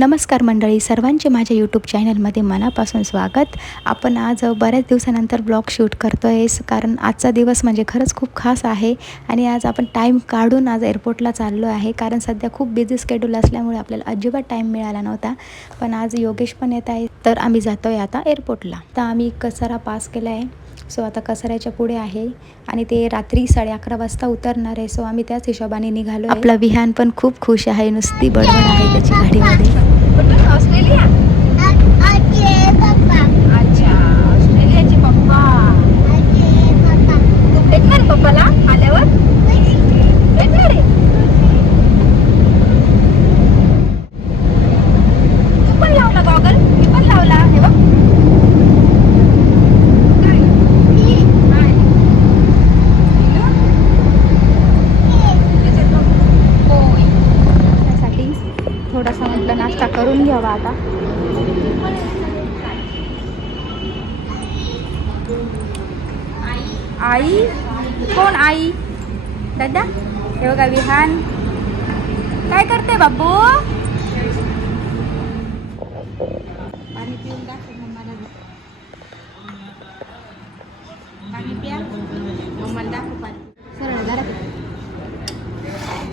नमस्कार मंडळी सर्वांचे माझ्या यूट्यूब चॅनलमध्ये मनापासून स्वागत. आपण आज बऱ्याच दिवसानंतर ब्लॉग शूट करतो आहेस कारण आजचा दिवस म्हणजे खरंच खूप खास आहे. आणि आज आपण टाईम काढून आज एअरपोर्टला चाललो आहे. कारण सध्या खूप बिझी स्केड्यूल असल्यामुळे आपल्याला अजिबात टाईम मिळाला नव्हता. पण आज योगेश पण येत आहे. तर आम्ही जातो आहे आता एअरपोर्टला तर आम्ही कसारा पास केला आहे. सो आता कसाऱ्याच्या पुढे आहे. आणि ते रात्री साडे अकरा वाजता उतरणार आहे. सो आम्ही त्याच हिशोबाने निघालो आपला विहान पण खूप खुश आहे. नुसती बडबड आहे त्याची गाडीमध्ये. ആസ്ട്രേലിയ करून आता. आई? कोण आई? दादा? हे बघा विहान. काय करते बाबू? पाणी पिऊन दाखव मम्माला पाणी प्या मम्माला दाखव पाणी सरळ घरात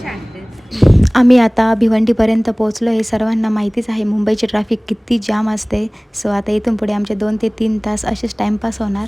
छान तेच. आम्ही आता भिवंडीपर्यंत पोहोचलो हे सर्वांना माहितीच आहे. मुंबईची ट्रॅफिक किती जाम असते. सो आता इथून पुढे आमचे दोन ते तीन तास असेच टाईमपास होणार.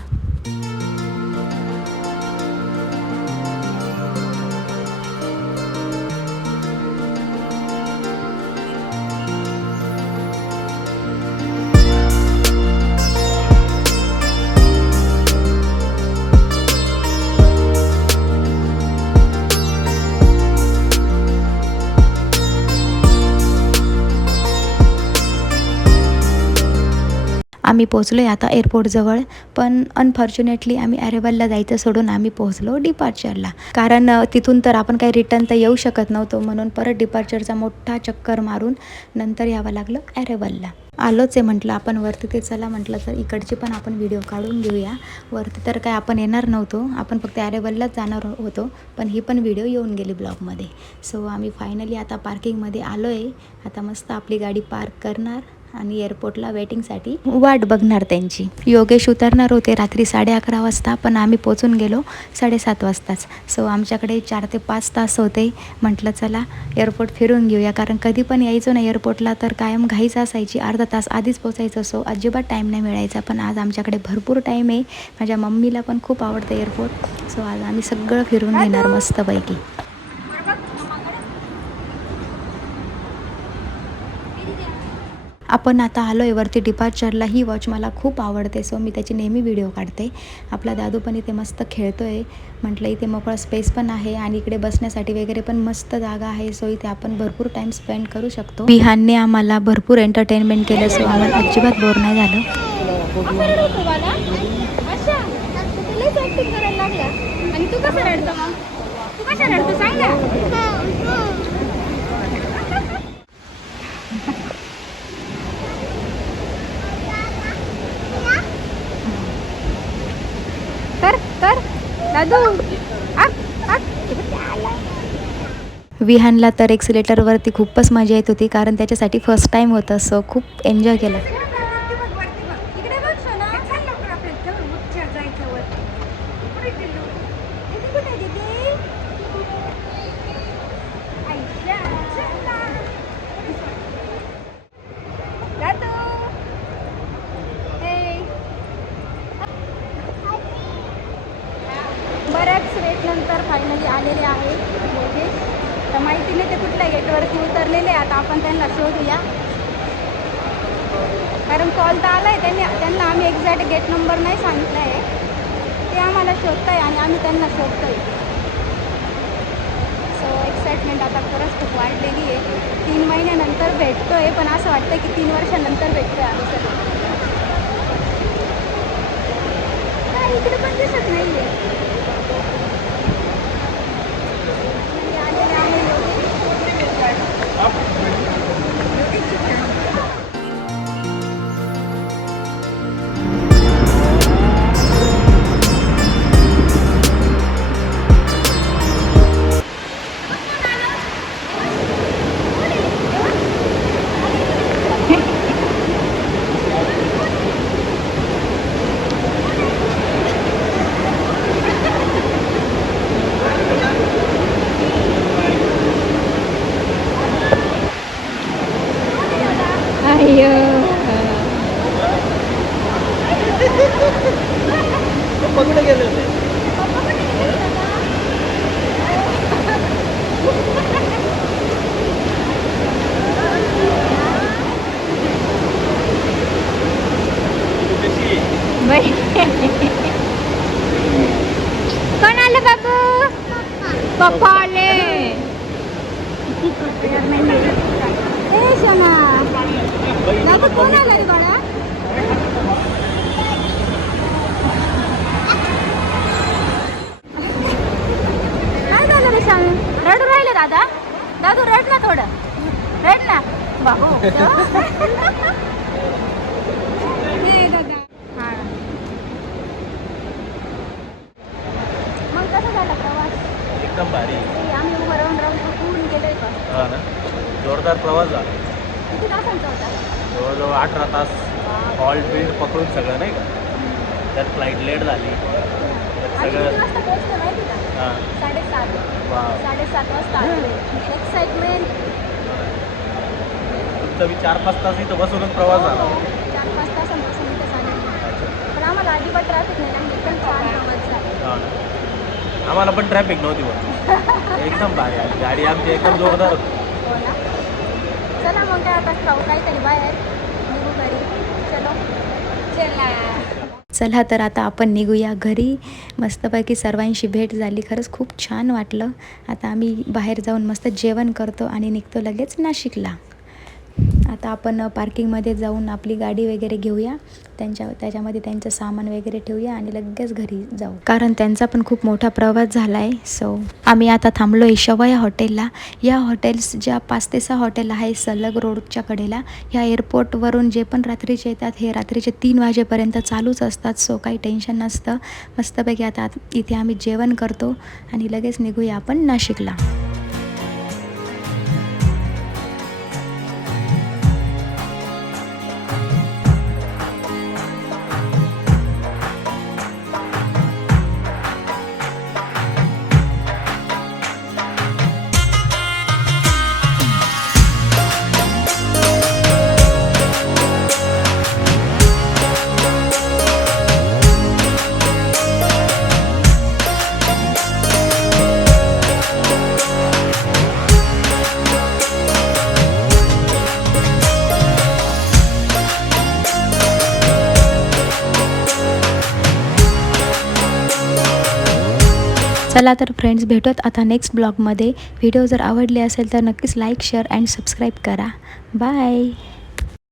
आम्ही पोहोचलो आहे आता एअरपोर्टजवळ पण अनफॉर्च्युनेटली आम्ही अरेवलला जायचं सोडून आम्ही पोहोचलो डिपार्चरला कारण तिथून तर आपण काही रिटर्न तर येऊ शकत नव्हतो म्हणून परत डिपार्चरचा मोठा चक्कर मारून नंतर यावं लागलं अरेवलला आलोच आहे म्हटलं आपण वरती ते चला म्हटलं तर इकडची पण आपण व्हिडिओ काढून घेऊया. वरती तर काय आपण येणार नव्हतो. आपण फक्त अरेबललाच जाणार हो-, होतो. पण ही पण व्हिडिओ येऊन गेली ब्लॉगमध्ये सो आम्ही फायनली आता पार्किंगमध्ये आलो आहे आता मस्त आपली गाडी पार्क करणार. आणि एअरपोर्टला वेटिंगसाठी वाट बघणार त्यांची. योगेश उतरणार होते रात्री साडे अकरा वाजता पण आम्ही पोचून गेलो साडेसात वाजताच. सो आमच्याकडे चार ते पाच तास होते. म्हटलं चला एअरपोर्ट फिरून घेऊया. कारण कधी पण यायचो ना एअरपोर्टला तर कायम घाईच असायची. अर्धा तास आधीच पोचायचं. सो अजिबात टाईम नाही मिळायचा. पण आज आमच्याकडे भरपूर टाईम आहे. माझ्या मम्मीला पण खूप आवडतं एअरपोर्ट सो आज आम्ही सगळं फिरून घेणार मस्तपैकी. आपण आता आलो आहे वरती डिपार्चरला ही वॉच मला खूप आवडते. सो मी त्याची नेहमी व्हिडिओ काढते. आपला दादू पण इथे मस्त खेळतो आहे म्हटलं इथे मोकळा स्पेस पण आहे आणि इकडे बसण्यासाठी वगैरे पण मस्त जागा आहे. सो इथे आपण भरपूर टाईम स्पेंड करू शकतो. विहानने आम्हाला भरपूर एंटरटेनमेंट केलं. सो आम्हाला अजिबात बोर नाही झालं असं रडतो बाळा? अच्छा. तू लयच acting करायला लागला. आणि तू कसं रडतो मग? तू कसं रडतो सांग ना. कर तर दादू विहानला तर एक्सिलेटरवरती खूपच मजा येत होती कारण त्याच्यासाठी फर्स्ट टाईम होतं सो खूप एन्जॉय केलं इकडे बघ सोना. चल लवकर आपल्या जवळ उच्च जायचं वरती. कुठे गेलो? दीदी कुठे आहे दीदी? आयशा, चला. दादू. Hey. बऱ्याच वेट मी आलेले आहे योगेश तर माहिती नाही ते कुठल्या गेटवरती उतरलेले आता आपण त्यांना शोधूया. कारण कॉल तर आला आहे त्यांनी त्यांना आम्ही एक्झॅक्ट गेट नंबर नाही सांगितला आहे. ते आम्हाला शोधता आहे आणि आम्ही त्यांना शोधतो आहे सो एक्साइटमेंट आता खरंच खूप वाढलेली आहे. तीन महिन्यानंतर भेटतो आहे पण असं वाटतं की तीन वर्षानंतर भेटतो आहे आम्ही सगळे. ಕೂಡ ಗೆಲ್ಲದೆ કોણ આલે બાબુ પપ્પા આલે એ સમા બાબુ કોણ આલે બાળા दादा? दादू रड ना थोडं. रड ना. बाबू. मग कसं झालं प्रवास? एकदम भारी. आम्ही उभं राहून राहून थकून गेलोय का हा ना. जोरदार प्रवास झाला. किती तासांचा होता? जवळजवळ अठरा तास हॉल्ट बिल्ड पकडून सगळं नाही का? त्यात फ्लाईट लेट झाली. त्यात आम्ही किती सगळं वाजता पोहोचलो माहिती का? साडेसात. साडेसात वाजता एक्साइटमेंट तुमचा चार पाच तास इथं बसूनच प्रवास झाला. चार पाच तासांपासून इथं झालं. पण आम्हाला अजिबात ट्रॅफिक नाही छान झाला. हा ना. आम्हाला पण ट्रॅफिक नव्हती बघ एकदम भारी आली. गाडी आमची एकदम जोरदार होती. हो ना. चला मग काय आता खाऊ. काहीतरी बाहेर. निघू घरी. चलो. चला. चला तर आता आपण निघूया घरी. मस्तपैकी सर्वांशी भेट झाली. खरंच खूप छान वाटलं. आता आम्ही बाहेर जाऊन मस्त जेवण करतो आणि निघतो लगेच नाशिकला. आता आपण पार्किंगमध्ये जाऊन आपली गाडी वगैरे घेऊया. त्यांच्या त्याच्यामध्ये त्यांचं सामान वगैरे ठेवूया आणि लगेच घरी जाऊ. कारण त्यांचा पण खूप मोठा प्रवास झाला आहे सो आम्ही आता थांबलो आहे शवया हॉटेलला. या हॉटेल्स ज्या पाच ते सहा हॉटेल आहे सलग रोडच्या कडेला. ह्या एअरपोर्टवरून जे पण रात्रीचे येतात हे रात्रीचे तीन वाजेपर्यंत चालूच असतात. सो काही टेन्शन नसतं. मस्तपैकी आता इथे आम्ही जेवण करतो आणि लगेच निघूया आपण नाशिकला. चला तर फ्रेंड्स भेटत आता नेक्स्ट ब्लॉगमध्ये व्हिडिओ जर आवडले असेल तर नक्कीच लाईक शेअर अँड सबस्क्राईब करा. बाय